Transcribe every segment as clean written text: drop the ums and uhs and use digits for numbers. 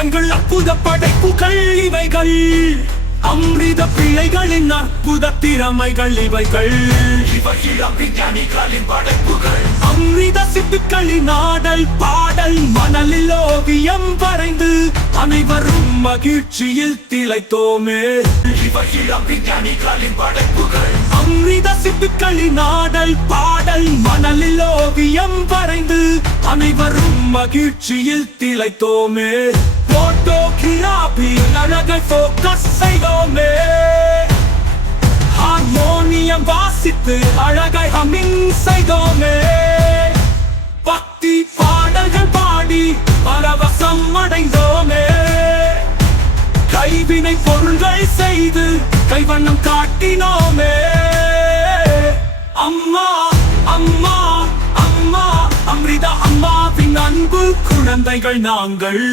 எங்கள் அற்புத படைப்புகள் இவைகள், அமிர்த பிள்ளைகளின் அற்புத திறமைகள் இவைகள். இவையிடம் விஞ்ஞானிகளின் படைப்புகள், அமிர்த சித்துக்களின் ஆடல் பாடல், மணலில் ஓவியம் வரைந்து அனைவரும் மகிழ்ச்சியில் திளைத்தோமே. இவையிடம் விஞ்ஞானிகளின் படைப்புகள், அமிர்த சித்துக்களின் ஆடல் பாடல், மணலில் ஓவியம் வரைந்து அனைவரும் மகிழ்ச்சியில் திளைத்தோமே. போட்டோகிராபி அழகை போக்கஸ் செய்தோமே. ஹார்மோனியம் வாசித்து அழகை ஹம்மிங் செய்தோமே. பக்தி பாடல்கள் பாடி பரவசம் அடைந்தோமே. கைவினை பொருள்கள் செய்து கைவண்ணம் காட்டினோமே. அம்மா அம்மா அம்மா, அமிர்த அம்மாவின் அன்பு குழந்தைகள் நாங்கள்.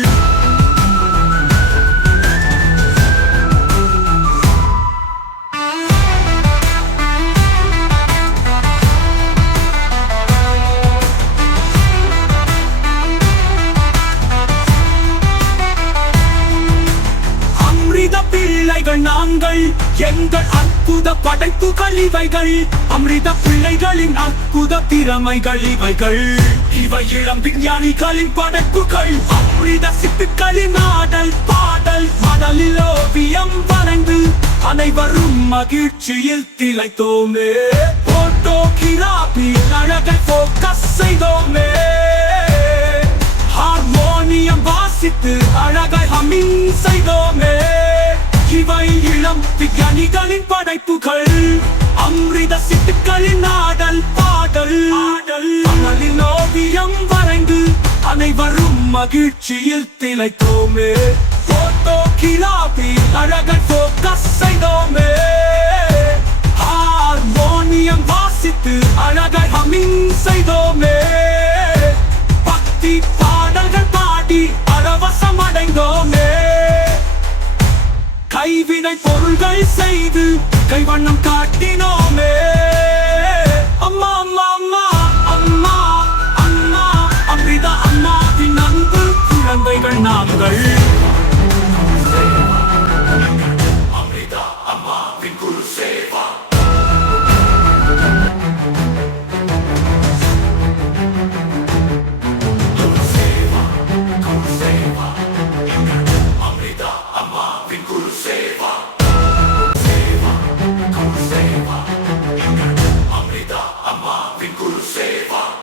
பிள்ளைகள் நாங்கள், எங்கள் அற்புத படைப்புகள் இவைகள், அமிர்த பிள்ளைகளின் அற்புத திறமைகள் இவைகள். இவை இளம் விஞ்ஞானிகளின் படைப்புகள், அமிர்த சித்துக்களின் ஆடல் பாடல், மணலில் ஓவியம் வரைந்து அனைவரும் மகிழ்ச்சியில் திளைத்தோமே. போட்டோகிராபி அழகை போக்கஸ் செய்தோமே. ஹார்மோனியம் வாசித்து அழகை ஹம்மிங் செய்தோமே. இவை இளம் விஞ்ஞானிகளின் படைப்புகள், அமிர்த சித்துக்களின் ஆடல் பாடல், மணலில் ஓவியம் வரைந்து அனைவரும் மகிழ்ச்சியில் திளைத்தோமே. போட்டோகிராபி அழகை போக்கஸ் செய்தோமே. ஹார்மோனியம் வாசித்து அழகை ஹம்மிங் செய்தோமே. பக்தி பாடல்கள் பாடி பரவசம் அடைந்தோமே. கைவினை பொருள்கள் செய்து கைவண்ணம் காட்டினோமே. அம்மா அம்மா அம்மா அம்மா அம்மா, அமிர்த அம்மாவின் அன்பு குழந்தைகள் நாங்கள்.